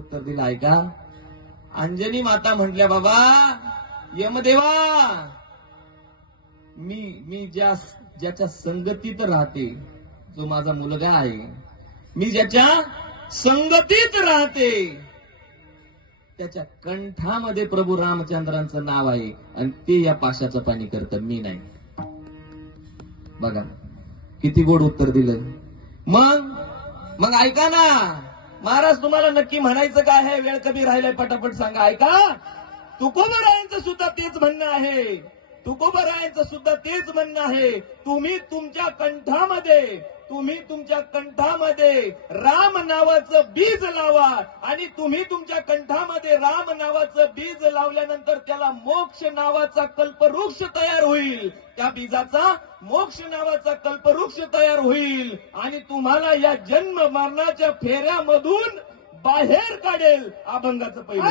उत्तर दिलं ऐका. अंजनी माता म्हटल्या, बाबा यमदेवा, मी ज्याच्या संगतीत राहते, जो माझा मुलगा आहे, मी ज्याच्या संगतीत राहते, त्याच्या कंठामध्ये प्रभू रामचंद्रांचं नाव आहे आणि ते या पाशाचं पाणी करतं, मी नाही. बघा किती गोड उत्तर दिलं. मग ऐका ना महाराज, तुम्हाला नक्की म्हणायचं काय आहे? वेळ कमी राहिलाय, पटापट सांगा. ऐका, तुकोबरायांचं सुद्धा तेच म्हणणं आहे. तुकोबरायांचं सुद्धा तेच म्हणणं आहे. तुम्ही तुमच्या कंठामध्ये राम नावाचं बीज लावा आणि तुम्ही तुमच्या कंठामध्ये राम नावाचं बीज लावल्यानंतर त्याला मोक्ष नावाचा कल्पवृक्ष तयार होईल. त्या बीजाचा मोक्ष नावाचा कल्पवृक्ष तयार होईल आणि तुम्हाला या जन्म मरणाच्या फेऱ्यामधून बाहेर काढेल. अभंगाचं पहिलं